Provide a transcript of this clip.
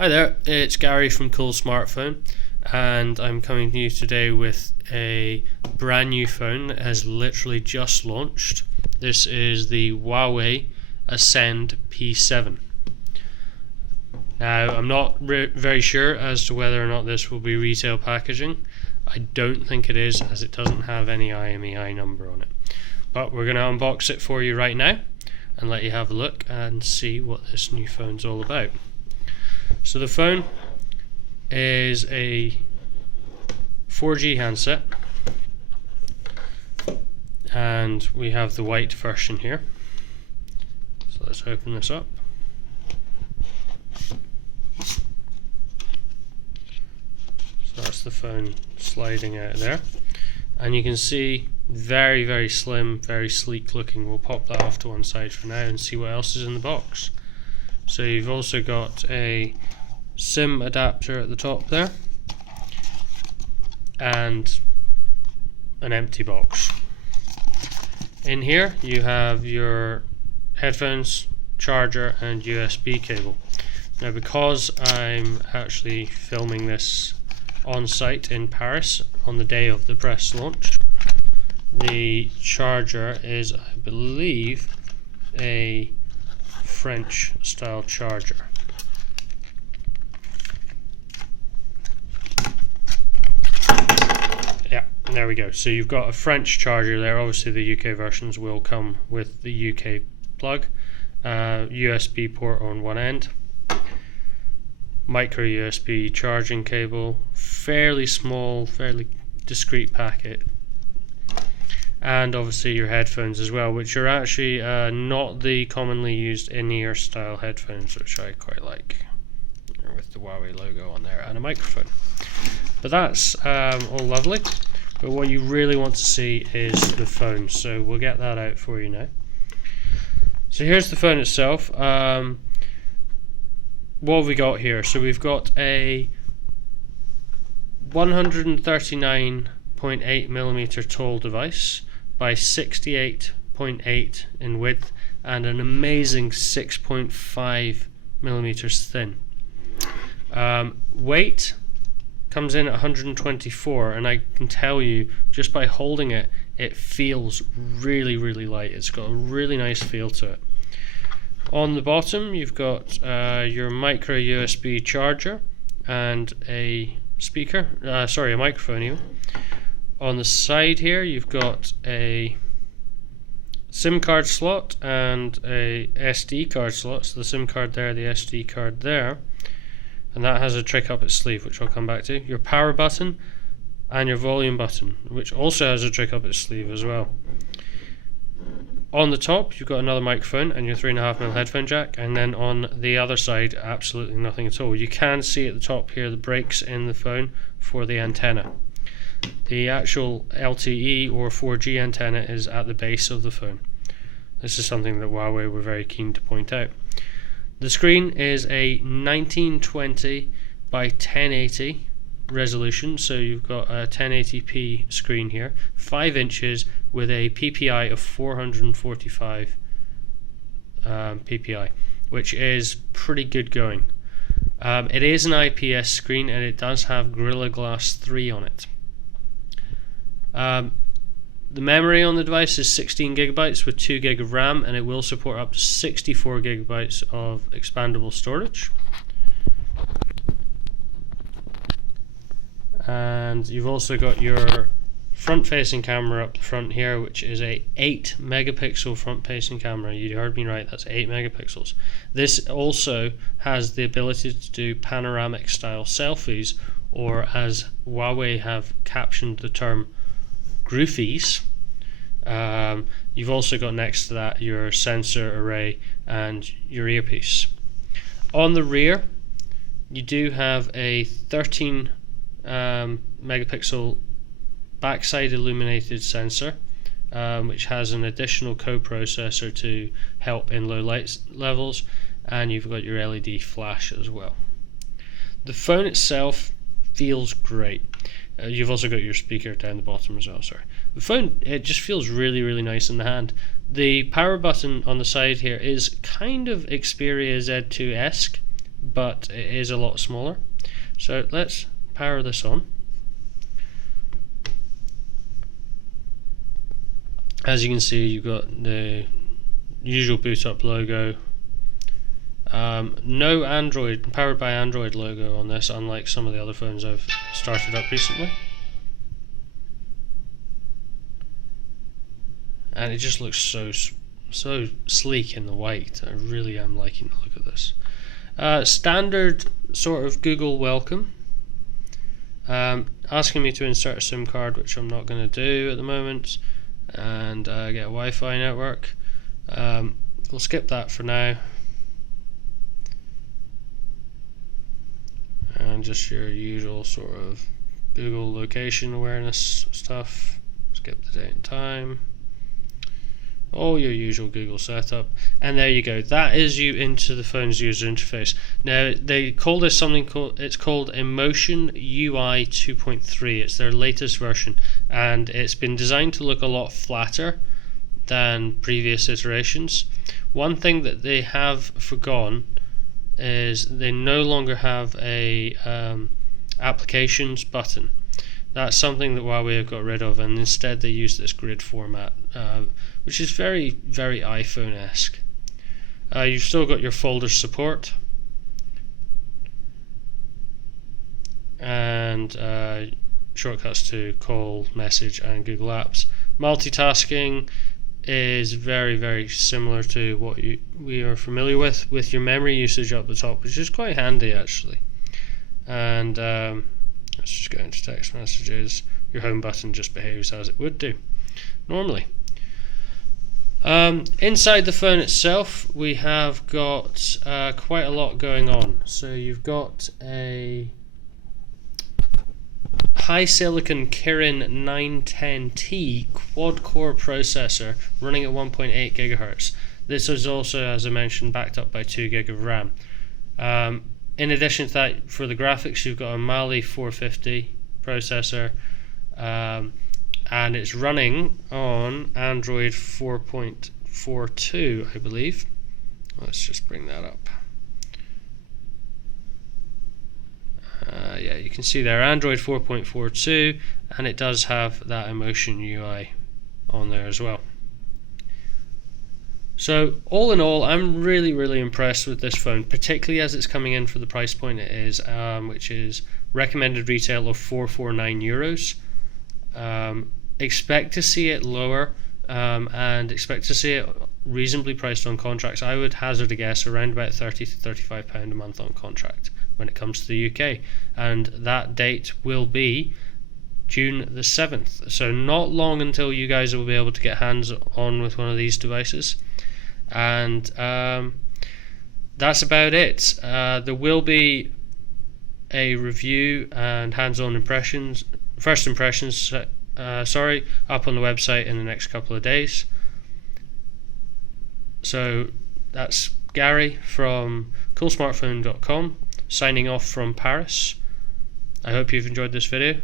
Hi there, it's Gary from Cool Smartphone, and I'm coming to you today with a brand new phone that has literally just launched. This is the Huawei Ascend P7. Now, I'm not very sure as to whether or not this will be retail packaging. I don't think it is, as it doesn't have any IMEI number on it. But we're going to unbox it for you right now and let you have a look and see what this new phone's all about. So the phone is a 4G handset, and we have the white version here. So let's open this up. So that's the phone sliding out there, and you can see very slim, very sleek looking. We'll pop that off to one side for now and see what else is in the box. So you've also got a SIM adapter at the top there and an empty box. In here you have your headphones, charger and USB cable. Now, because I'm actually filming this on site in Paris on the day of the press launch, the charger is, I believe, a French style charger. Yeah, there we go. So you've got a French charger there. Obviously the UK versions will come with the UK plug, USB port on one end, micro USB charging cable, fairly small, fairly discreet packet, and obviously your headphones as well, which are actually not the commonly used in-ear style headphones, which I quite like, with the Huawei logo on there, and a microphone. But that's all lovely, but what you really want to see is the phone, so we'll get that out for you now. So here's the phone itself. What have we got here? So we've got a 139.8mm tall device by 68.8 in width and an amazing 6.5mm thin. Weight comes in at 124, and I can tell you just by holding it, it feels really light. It's got a really nice feel to it. On the bottom you've got your micro USB charger and a speaker, a microphone even. On the side here you've got a SIM card slot and a SD card slot, so the SIM card there, the SD card there, and that has a trick up its sleeve, which I'll come back to. Your power button and your volume button, which also has a trick up its sleeve as well. On the top you've got another microphone and your 3.5mm headphone jack, and then on the other side absolutely nothing at all. You can see at the top here the breaks in the phone for the antenna. The actual LTE or 4G antenna is at the base of the phone. This is something that Huawei were very keen to point out. The screen is a 1920 by 1080 resolution, so you've got a 1080p screen here, 5 inches with a PPI of 445 PPI, which is pretty good going. It is an IPS screen and it does have Gorilla Glass 3 on it. The memory on the device is 16GB with 2GB of RAM, and it will support up to 64GB of expandable storage. And you've also got your front-facing camera up the front here, which is a 8-megapixel front-facing camera. You heard me right, that's 8 megapixels. This also has the ability to do panoramic style selfies, or as Huawei have captioned the term, groofies. You've also got next to that your sensor array and your earpiece. On the rear you do have a 13 megapixel backside illuminated sensor, which has an additional coprocessor to help in low light levels, and you've got your LED flash as well. The phone itself feels great. You've also got your speaker down the bottom as well. Sorry, the phone, it just feels really nice in the hand. The power button on the side here is kind of Xperia Z2-esque, but it is a lot smaller. So let's power this on. As you can see, you've got the usual boot up logo. No Android, powered by Android logo on this, unlike some of the other phones I've started up recently. And it just looks so sleek in the white. I really am liking the look of this. Standard sort of Google welcome. Asking me to insert a SIM card, which I'm not going to do at the moment, and get a Wi-Fi network. We'll skip that for now. And just your usual sort of Google location awareness stuff. Skip the date and time. All your usual Google setup, and there you go. That is you into the phone's user interface. Now they call this something called Emotion UI 2.3. It's their latest version, and it's been designed to look a lot flatter than previous iterations. One thing that they have forgone is they no longer have a applications button. That's something that Huawei have got rid of, and instead they use this grid format, which is very, very iPhone-esque. You've still got your folder support, and shortcuts to call, message, and Google Apps. Multitasking is very, very similar to what we are familiar with your memory usage up the top, which is quite handy actually. And let's just go into text messages. Your home button just behaves as it would do normally. Inside the phone itself, we have got quite a lot going on. So you've got a high silicon Kirin 910T quad-core processor running at 1.8 GHz. This is also, as I mentioned, backed up by 2 GB of RAM. In addition to that, for the graphics, you've got a Mali 450 processor, and it's running on Android 4.42, I believe. Let's just bring that up. Yeah, you can see there Android 4.42, and it does have that Emotion UI on there as well. So all in all, I'm really, really impressed with this phone, particularly as it's coming in for the price point it is, which is recommended retail of €449. Expect to see it lower, and expect to see it reasonably priced on contracts. I would hazard a guess around about £30 to £35 a month on contract when it comes to the UK, and that date will be June the 7th. So not long until you guys will be able to get hands on with one of these devices. And that's about it. There will be a review and hands-on impressions, first impressions, up on the website in the next couple of days. So that's Gary from coolsmartphone.com signing off from Paris. I hope you've enjoyed this video.